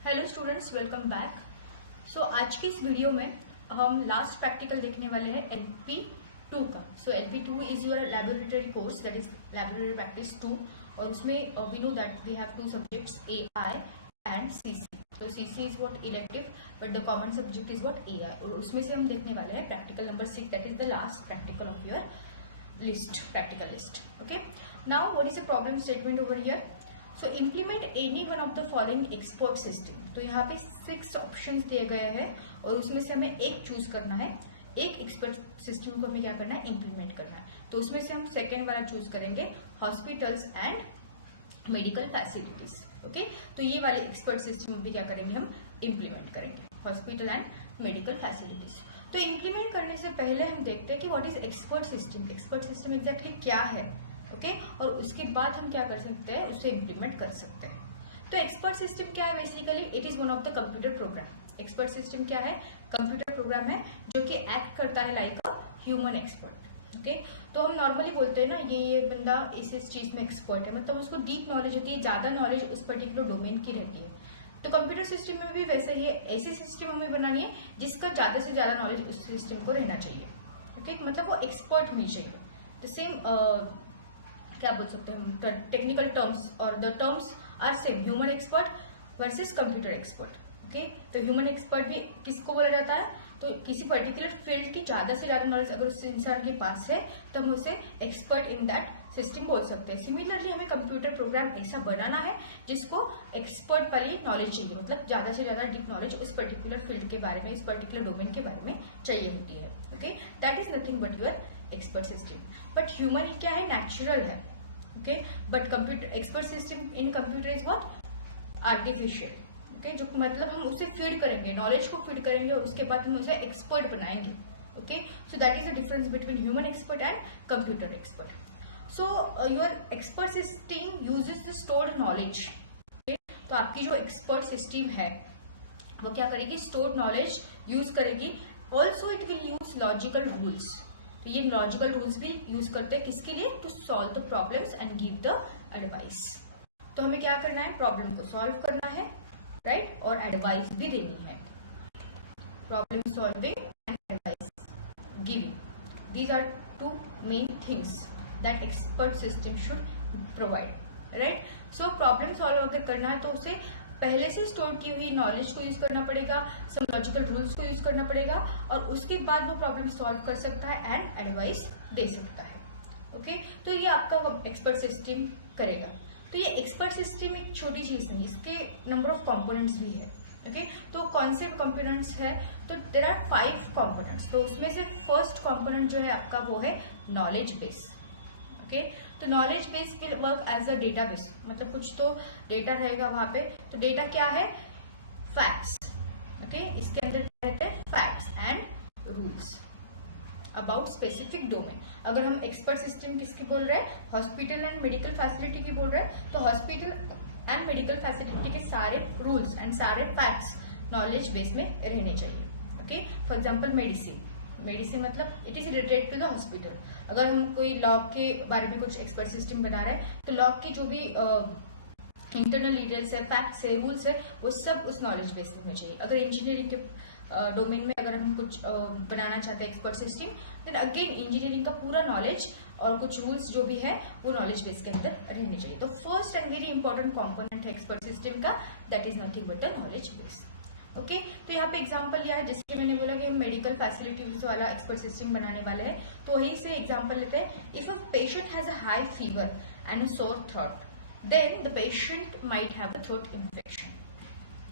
Hello students, welcome back. So आज की इस वीडियो में हम लास्ट प्रैक्टिकल देखने वाले हैं LP2 का। So LP2 is your laboratory course, that is laboratory practice 2, और उसमें we know that we have 2 subjects AI and CC। तो CC is what elective, but the common subject is what AI, और उसमें से हम देखने वाले हैं practical number 6, that is the last practical of your list, practical list. Okay, now what is the problem statement over here? So implement any one of the following export system. तो यहाँ पे 6 ऑप्शंस दिए गए हैं और उसमें से हमें एक चूज करना है। एक एक्सपोर्ट सिस्टम को हमें क्या करना है? इम्प्लीमेंट करना है। तो उसमें से हम सेकेंड वाला चूज करेंगे, hospitals and medical facilities. Okay, तो ये वाले एक्सपोर्ट सिस्टम भी क्या करेंगे? हम इम्प्लीमेंट करेंगे, हॉस्पिटल एंड मेडिकल फैसिलिटीज। तो इम्प्लीमेंट करने से पहले हम देखते हैं कि what is export system. Export system exactly क्या है? ओके, और उसके बाद हम क्या कर सकते हैं? उसे इम्प्लीमेंट कर सकते हैं। तो एक्सपर्ट सिस्टम क्या है? Basically it is one of the computer program. Expert system क्या है? कंप्यूटर प्रोग्राम है जो कि एक्ट करता है like a human expert. Okay, तो हम नॉर्मली बोलते हैं ना, ये बंदा इस चीज में एक्सपर्ट है, मतलब उसको डीप नॉलेज होती है, ज्यादा नॉलेज उस पर्टिकुलर डोमेन की रहती है। तो कंप्यूटर सिस्टम में भी वैसे ही ऐसी सिस्टम हमें बनानी है जिसका ज्यादा से ज्यादा नॉलेज उस सिस्टम को रहना चाहिए। ओके, मतलब वो एक्सपर्ट होनी चाहिए। द सेम क्या बोल सकते हैं हम, टेक्निकल टर्म्स और the terms are same, human expert versus computer expert. Okay, तो ह्यूमन एक्सपर्ट भी किसको बोला जाता है? तो किसी पर्टिकुलर फील्ड की ज्यादा से ज्यादा नॉलेज अगर उस इंसान के पास है तो हम उसे एक्सपर्ट इन दैट सिस्टम बोल सकते हैं। सिमिलरली हमें कंप्यूटर प्रोग्राम ऐसा बनाना है जिसको एक्सपर्ट वाली नॉलेज चाहिए, मतलब ज्यादा से ज्यादा डीप नॉलेज उस पर्टिकुलर फील्ड के बारे में, इस पर्टिकुलर डोमेन के बारे में चाहिए होती है। Okay, that is nothing but your expert system. But human क्या है? नेचुरल है। Okay, but computer expert system in computer is what? Artificial. Okay, जो मतलब हम उसे फीड करेंगे, नॉलेज को फीड करेंगे और उसके बाद हम उसे एक्सपर्ट बनाएंगे। Okay, so that is the difference between human expert and computer expert. So your expert system uses the stored knowledge. तो आपकी जो एक्सपर्ट सिस्टम है वो क्या करेगी? स्टोर्ड नॉलेज यूज करेगी। Also it will use logical rules. तो ये लॉजिकल रूल्स भी यूज करते हैं किसके लिए? To solve the problems and give the advice. तो हमें क्या करना है? प्रॉब्लम को सॉल्व करना है, राइट, और एडवाइस भी देनी है। Problem solving and advice giving, these are 2 main things that expert system should provide, right. So problem solve अगर करना है तो उसे पहले से स्टोर की हुई नॉलेज को यूज करना पड़ेगा, सम लॉजिकल रूल्स को यूज करना पड़ेगा, और उसके बाद वो प्रॉब्लम सॉल्व कर सकता है एंड एडवाइस दे सकता है। ओके, तो ये आपका एक्सपर्ट सिस्टम करेगा। तो ये एक्सपर्ट सिस्टम एक छोटी चीज नहीं, इसके नंबर ऑफ कंपोनेंट्स भी है। ओके, तो कौन से कंपोनेंट्स है? तो देयर आर 5 कंपोनेंट्स। तो उसमें से फर्स्ट कंपोनेंट जो है आपका वो है नॉलेज बेस। ओके, तो knowledge base will work as a database, मतलब कुछ तो डेटा रहेगा वहां पे। तो डेटा क्या है? फैक्ट्स। ओके, इसके अंदर क्या रहते हैं? Facts and rules about specific domain. अगर हम एक्सपर्ट सिस्टम किसकी बोल रहे हैं? हॉस्पिटल एंड मेडिकल फैसिलिटी की बोल रहे हैं, तो हॉस्पिटल एंड मेडिकल फैसिलिटी के सारे रूल्स एंड सारे फैक्ट्स नॉलेज बेस में रहने चाहिए। ओके, फॉर एग्जाम्पल मेडिसिन मतलब it is related to the hospital. अगर हम कोई लॉ के बारे में कुछ एक्सपर्ट सिस्टम बना रहे हैं तो लॉ की जो भी इंटरनल डिटेल्स है, फैक्ट्स है, रूल्स है, वो सब उस नॉलेज बेस में होना चाहिए। अगर इंजीनियरिंग के डोमेन में अगर हम कुछ बनाना चाहते हैं expert system, then again engineering का पूरा नॉलेज और कुछ रूल्स जो भी है वो नॉलेज बेस के अंदर रहने चाहिए। तो first and very important component है एक्सपर्ट सिस्टम का, that is nothing but the knowledge base. Okay, तो यहाँ पे एग्जांपल लिया है, जैसे मैंने बोला कि हम मेडिकल फैसिलिटीज वाला एक्सपर्ट सिस्टम बनाने वाले हैं, तो वहीं से एग्जांपल लेते हैं। If a patient has a high fever and a sore throat, then the patient might have a throat infection.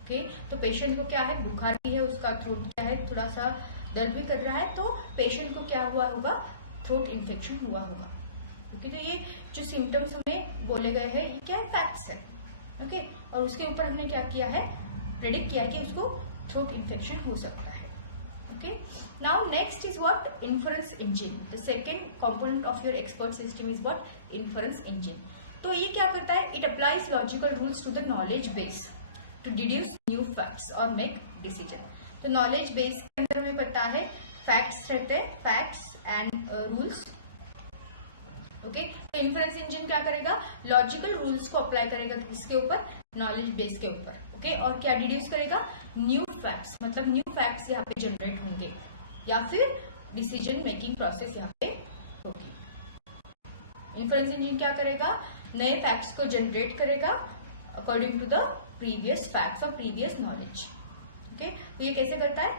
Okay, तो पेशेंट को क्या है? बुखार भी है, उसका थ्रोट क्या है? थोड़ा सा दर्द भी कर रहा है, तो पेशेंट को क्या हुआ होगा? थ्रोट इन्फेक्शन हुआ होगा। ओके, तो ये जो सिम्टम्स हमें बोले गए हैं ये क्या है? फैक्ट्स है। ओके, और उसके ऊपर हमने क्या किया है? प्रेडिक्ट किया कि उसको थ्रोट इन्फेक्शन हो सकता है। Okay, now next is what? Inference engine. The second component of your expert system is what? Inference engine. तो ये क्या करता है? It applies logical rules to the knowledge base to deduce new facts और make decision. तो knowledge base के अंदर हमें पता है फैक्ट्स रहते हैं, फैक्ट्स एंड रूल्स। ओके, तो इन्फरेंस इंजन क्या करेगा? लॉजिकल रूल्स को अप्लाई करेगा किसके ऊपर? नॉलेज बेस के ऊपर। ओके, और क्या डिड्यूस करेगा, न्यू फैक्ट्स, मतलब न्यू फैक्ट्स यहाँ पे जनरेट होंगे या फिर डिसीजन मेकिंग प्रोसेस यहाँ पे होगी। इन्फरेंस इंजन क्या करेगा, नए फैक्ट्स को जनरेट करेगा according to the previous facts और प्रीवियस नॉलेज। ओके, तो ये कैसे करता है,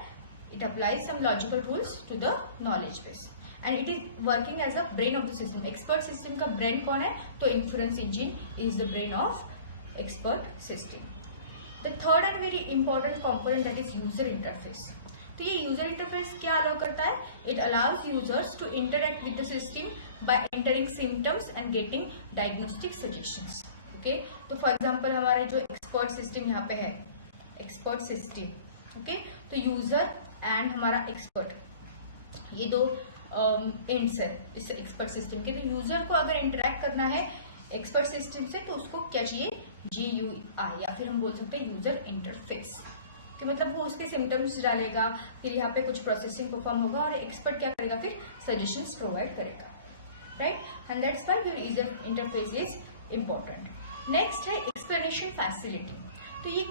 it applies some logical rules to the knowledge base and it is working as a brain of the system. Expert system का brain कौन है, तो inference engine is the brain of expert system. The third and very important component that is user interface. तो ये user interface क्या allow करता है, it allows users to interact with the system by entering symptoms and getting diagnostic suggestions. Okay, तो for example हमारा जो expert system यहाँ पे है, एक्सपर्ट सिस्टम, ओके, तो यूजर एंड हमारा एक्सपर्ट, ये दो एंड्स है इस एक्सपर्ट सिस्टम के। तो यूजर को अगर इंटरेक्ट करना है एक्सपर्ट सिस्टम से तो उसको क्या चाहिए, GUI, या फिर हम बोल सकते हैं यूजर इंटरफेस, कि मतलब वो उसके सिम्टम्स डालेगा, फिर यहाँ पे कुछ प्रोसेसिंग परफॉर्म होगा और एक्सपर्ट क्या करेगा, फिर सजेशंस प्रोवाइड करेगा, right, and that's why your user interface is important. Next है एक्सप्लेनेशन फैसिलिटी। तो ये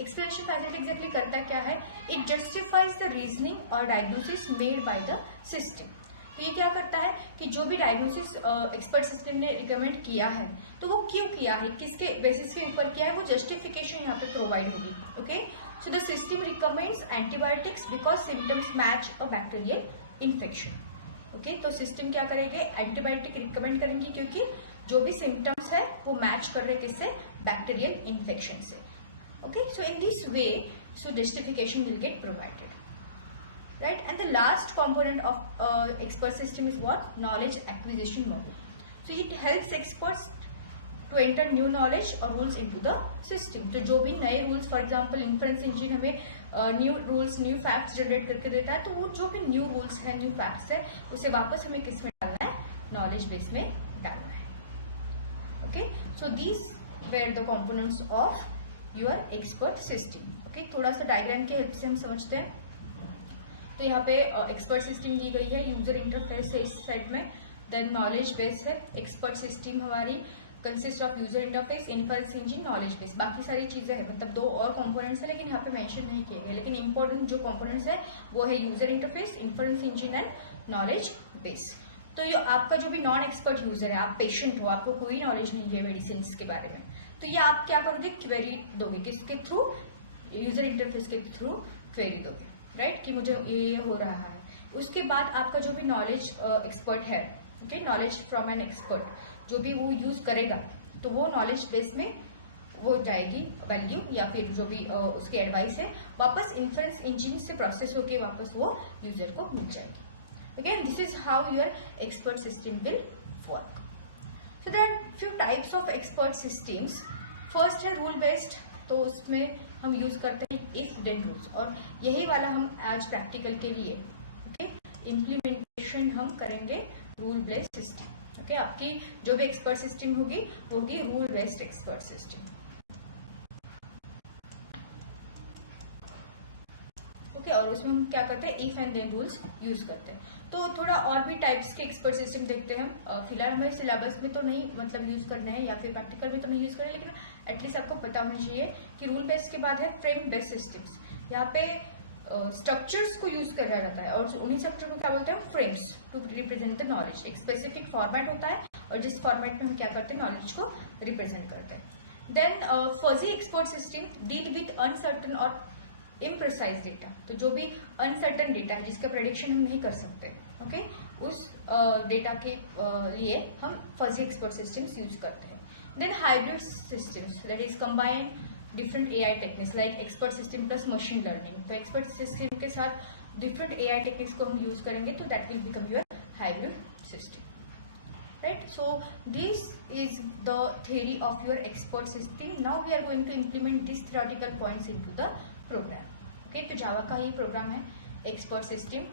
एक्सप्लेनेशन फैसिलिटी एग्जैक्टली करता क्या है, इट जस्टिफाइज द रीजनिंग और diagnosis made by the system. तो ये क्या करता है कि जो भी डायग्नोसिस एक्सपर्ट सिस्टम ने रिकमेंड किया है तो वो क्यों किया है, किसके बेसिस के ऊपर किया है, वो जस्टिफिकेशन यहाँ पे प्रोवाइड होगी। Okay, so the system recommends antibiotics because symptoms match a bacterial infection. Okay, तो सिस्टम क्या करेंगे, एंटीबायोटिक रिकमेंड करेंगे क्योंकि जो भी सिम्टम्स है वो मैच कर रहे किससे, बैक्टीरियल इन्फेक्शन से। Okay, so in this way so justification will get provided, right? And the last component of expert system is what, knowledge acquisition model. So it helps experts to enter new knowledge or rules into the system. तो जो भी नए rules, for example inference engine हमें new rules, new facts generate करके देता है, तो वो जो भी new rules है, new facts है, उसे वापस हमें किस में डालना है, knowledge base में डालना है। Okay, so these were the components of your expert system. Okay, थोड़ा सा डायग्राम के हेल्प से हम समझते हैं। तो यहाँ पे एक्सपर्ट सिस्टम दी गई है, यूजर इंटरफेस है इस साइड में, देन नॉलेज बेस है। एक्सपर्ट सिस्टम हमारी consist of user interface, inference engine, knowledge base, बाकी सारी चीजें हैं, मतलब दो और कंपोनेंट्स है लेकिन यहाँ पे मेंशन नहीं किए गए, लेकिन इंपॉर्टेंट जो कंपोनेंट्स है वो है user interface, inference engine and knowledge base. तो ये आपका जो भी नॉन एक्सपर्ट यूजर है, आप पेशेंट हो, आपको कोई नॉलेज नहीं है मेडिसिन के बारे में, तो ये आप क्या करोगे, क्वेरी दोगे, किसके थ्रू, यूजर इंटरफेस के थ्रू क्वेरी दोगे, राइट, कि मुझे ये हो रहा है। उसके बाद आपका जो भी नॉलेज एक्सपर्ट है, okay, knowledge from an expert जो भी वो यूज करेगा, तो वो नॉलेज बेस में वो जाएगी वैल्यू या फिर जो भी उसकी एडवाइस है वापस इन्फरेंस इंजन से प्रोसेस होके वापस वो यूजर को मिल जाएगी। Okay, this is how your expert system will work. So there are few types of expert systems. First है रूल बेस्ड, तो उसमें हम यूज करते हैं इफ देन रूल्स, और यही वाला हम आज प्रैक्टिकल के लिए ओके इम्प्लीमेंटेशन हम करेंगे रूल बेस्ड सिस्टम। ओके, आपकी जो भी एक्सपर्ट सिस्टम होगी वो होगी rule based expert system. Okay, और उसमें हम क्या करते हैं, if and then rules use करते हैं। तो थोड़ा और भी टाइप्स के एक्सपर्ट सिस्टम देखते हैं हम। फिलहाल हमें सिलेबस में तो नहीं मतलब यूज करना है या फिर प्रैक्टिकल में तो नहीं यूज करना है, लेकिन एटलीस्ट आपको पता होना चाहिए कि रूल बेस्ड के बाद है फ्रेम बेस्ड सिस्टम्स। यहाँ पे स्ट्रक्चर्स को यूज करा जाता है और उन्हीं स्ट्रक्चर को क्या बोलते हैं, frames, to represent the knowledge. एक स्पेसिफिक फॉर्मेट होता है और जिस फॉर्मेट में हम क्या करते हैं, नॉलेज को रिप्रेजेंट करते हैं। Then fuzzy expert system deal with uncertain और इम्प्रिसाइज डेटा। तो जो भी अनसर्टन डेटा है जिसका प्रेडिक्शन हम नहीं कर सकते, ओके, उस डेटा के लिए हम फजी एक्सपर्ट सिस्टम्स यूज करते हैं। Then hybrid systems, that is combine different AI techniques like expert system plus machine learning. तो एक्सपर्ट सिस्टम के साथ डिफरेंट AI टेक्निक्स को हम यूज करेंगे, तो that will become your hybrid system, right. So this is the theory of your expert system. Now we are going to implement these theoretical points into the program. Okay, तो जावा का ही programme है expert system.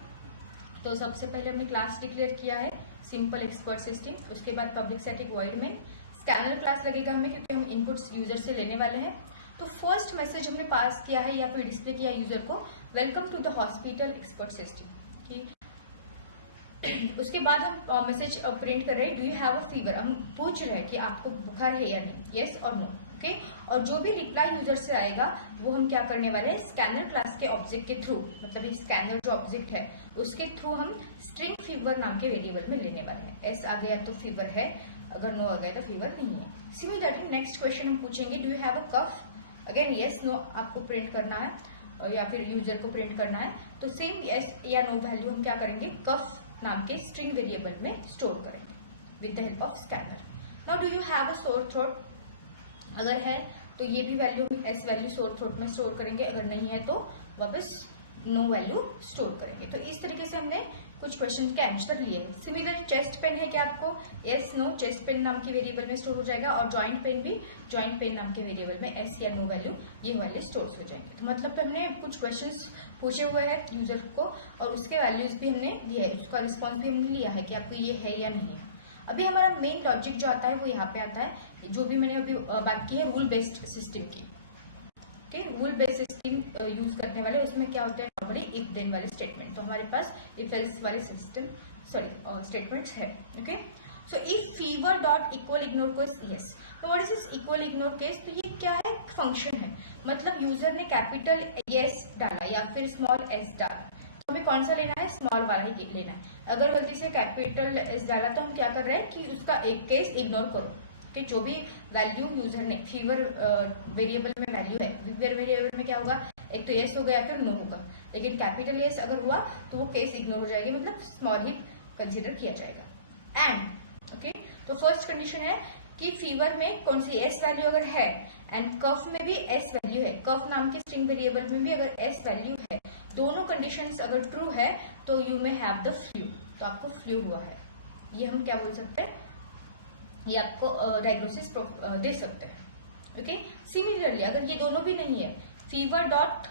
तो सबसे पहले हमने class declare किया है simple expert system, उसके बाद पब्लिक स्टैटिक वॉइड में स्कैनर क्लास लगेगा हमें क्योंकि हम इनपुट्स यूजर से लेने वाले हैं। तो फर्स्ट मैसेज हमने पास किया है या फिर डिस्प्ले किया यूजर को, welcome to the hospital expert system. उसके बाद हम मैसेज प्रिंट कर रहे हैं, do you have a fever. हम पूछ रहे हैं कि आपको बुखार है या नहीं, येस और नो। ओके। और जो भी रिप्लाई यूजर से आएगा वो हम क्या करने वाले हैं, स्कैनर क्लास के ऑब्जेक्ट के थ्रू, मतलब ये स्कैनर जो ऑब्जेक्ट है उसके थ्रू हम स्ट्रिंग फीवर नाम के वेरिएबल में लेने वाले हैं। एस आ गया तो फीवर है, अगर नो आ गया तो फीवर नहीं है। सिमिलरली नेक्स्ट क्वेश्चन हम पूछेंगे, do you have a cough, again yes no आपको प्रिंट करना है या फिर यूजर को प्रिंट करना है, तो सेम यस या नो वैल्यू हम क्या करेंगे, कफ नाम के स्ट्रिंग वेरिएबल में स्टोर करेंगे with the help of scanner. Now do you have a sore throat, अगर है तो ये भी value S value sore throat में स्टोर करेंगे, अगर नहीं है तो वापस नो वैल्यू स्टोर करेंगे। तो इस तरीके से हमने कुछ क्वेश्चन के आंसर लिए। सिमिलर चेस्ट पेन है क्या आपको, यस नो चेस्ट पेन नाम के वेरिएबल में स्टोर हो जाएगा, और जॉइंट पेन भी जॉइंट पेन नाम के वेरिएबल में एस या नो वैल्यू ये वैल्यू स्टोर हो जाएंगे। तो मतलब हमने कुछ क्वेश्चंस पूछे हुए हैं यूजर को और उसके वैल्यूज भी हमने दिए है, उसका रिस्पॉन्स भी हमने लिया है कि आपको ये है या नहीं है। अभी हमारा मेन लॉजिक जो आता है वो यहाँ पे आता है, जो भी मैंने अभी बात की है रूल बेस्ड सिस्टम की। Okay, rule based system use करने वाले उसमें क्या होता है, नॉर्मली इफ देन वाले स्टेटमेंट। तो हमारे पास इफ एल्स वाले सिस्टम स्टेटमेंट्स है। Okay, so if fever dot equal ignore case yes, तो what is this equal ignore case, तो ये क्या है, फंक्शन है, मतलब यूजर ने कैपिटल एस डाला या फिर स्मॉल एस डाला, तो हमें कौन सा लेना है, स्मॉल वाला ही लेना है। अगर गलती से कैपिटल एस डाला तो हम क्या कर रहे हैं कि उसका एक केस इग्नोर करो, कि जो भी वैल्यू यूजर ने फीवर वेरिएबल में वैल्यू है, फीवर वेरिएबल में क्या होगा, एक तो यस हो गया फिर नो होगा, लेकिन कैपिटल यस अगर हुआ तो वो केस इग्नोर हो जाएगी, मतलब स्मॉल ही कंसीडर किया जाएगा। एंड ओके, तो फर्स्ट कंडीशन है कि फीवर में कौन सी एस वैल्यू अगर है एंड कफ में भी एस वैल्यू है, कफ नाम के स्ट्रिंग वेरिएबल में भी अगर एस वैल्यू है, दोनों कंडीशंस अगर ट्रू है तो you may have the flu, तो आपको फ्लू हुआ है। ये हम क्या बोल सकते हैं, ये आपको डायग्नोसिस दे सकते हैं। ओके, सिमिलरली अगर ये दोनों भी नहीं है, fever dot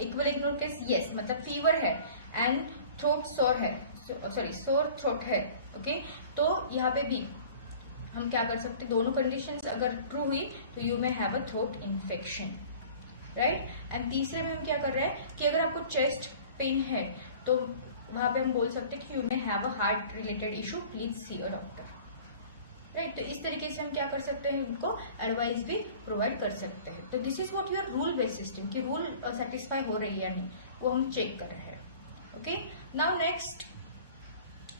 equal ignore case yes, मतलब फीवर है एंड थ्रोट सोर है, सॉरी सोर थ्रोट है, ओके, तो यहाँ पे भी हम क्या कर सकते हैं, दोनों कंडीशंस अगर ट्रू हुई तो you may have a throat infection, right. And तीसरे में हम क्या कर रहे हैं कि अगर आपको चेस्ट पेन है तो वहां पे हम बोल सकते हैं कि you may have a heart related issue, please see a doctor, right. तो इस तरीके से हम क्या कर सकते हैं, उनको एडवाइस भी प्रोवाइड कर सकते हैं। तो this is what your rule based system, कि रूल सेटिस्फाई हो रही है या नहीं वो हम चेक कर रहे हैं। Okay, now next,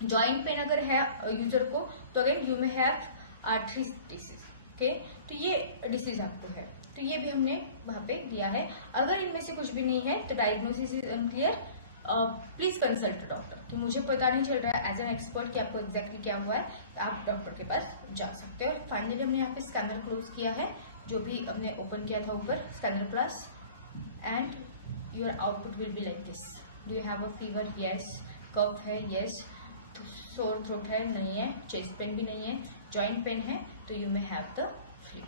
joint pain अगर है यूजर को तो again you may have arthritis, okay, तो ये डिसीज आपको है, तो ये भी हमने वहां पे दिया है। अगर इनमें से कुछ भी नहीं है तो diagnosis is unclear, please consult doctor. तो मुझे पता नहीं चल रहा है एज एन एक्सपर्ट कि आपको एग्जैक्टली क्या हुआ है, तो आप डॉक्टर के पास जा सकते हो। और फाइनली हमने यहाँ पे स्कैनर क्लोज किया है, जो भी हमने ओपन किया था ऊपर scanner class, and your output will be like this. Do you have a fever, yes, cough है, यस, सोर थ्रोट है, नहीं है, चेस्ट पेन भी नहीं है, जॉइंट पेन है, तो you may have the flu.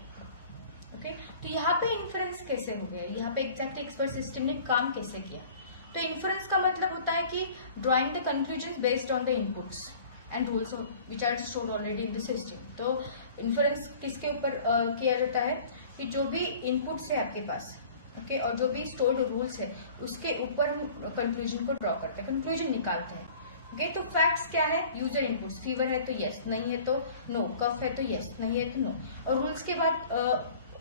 Okay, तो यहाँ पे इन्फ्रेंस कैसे हो गया, यहाँ पे एग्जैक्टली एक्सपर्ट सिस्टम ने काम कैसे किया। तो इन्फ्रेंस का मतलब होता है कि drawing the conclusion based on the inputs and rules which are stored already in the system. तो इन्फ्रेंस किसके ऊपर किया जाता है कि जो भी इनपुट्स है आपके पास, ओके, और जो भी स्टोर्ड रूल्स है उसके ऊपर हम कंक्लूजन को ड्रॉ करते हैं, कंक्लूजन निकालते हैं। ओके, तो फैक्ट्स क्या है, यूजर इनपुट्स, फीवर है तो यस, नहीं है तो नो, कफ है तो यस, नहीं है तो नो। और रूल्स के बाद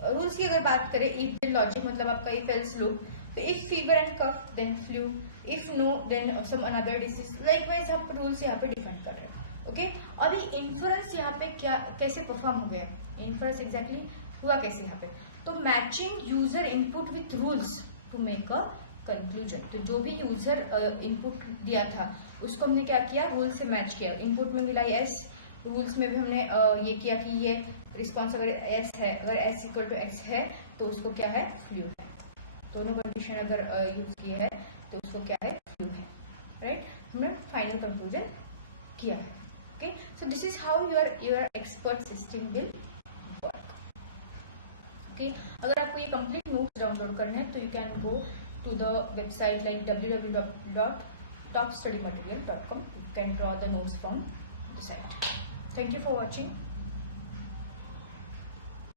रूल्स की अगर बात करें, इफ देन लॉजिक, मतलब आपका इफ एल्स लूप, तो if fever and cough then flu, if no then some another disease, likewise आप रूल्स यहाँ पे डिफाइन कर रहे हैं। ओके, अभी इन्फ्रेंस यहाँ पे क्या कैसे परफॉर्म हो गया, इन्फ्रेंस एग्जैक्टली हुआ कैसे यहाँ पे, तो matching user input with rules to make a conclusion. तो जो भी यूजर इनपुट दिया था उसको हमने क्या किया, रूल से मैच किया, इनपुट में मिला एस, रूल्स में भी हमने ये किया कि ये रिस्पॉन्स अगर एस है, अगर एस इक्वल टू एक्स है तो उसको क्या है, फ्लू है। दोनों कंडीशन अगर यूज किए है तो उसको क्या है, फ्लू है, राइट। हमने फाइनल कंक्लूजन किया है। Okay, so this is how your expert system will work. Okay, अगर आपको ये कंप्लीट नोट्स डाउनलोड करने हैं तो you can go to the website like www.topstudymaterial.com. You can draw the notes from the site. Thank you for watching.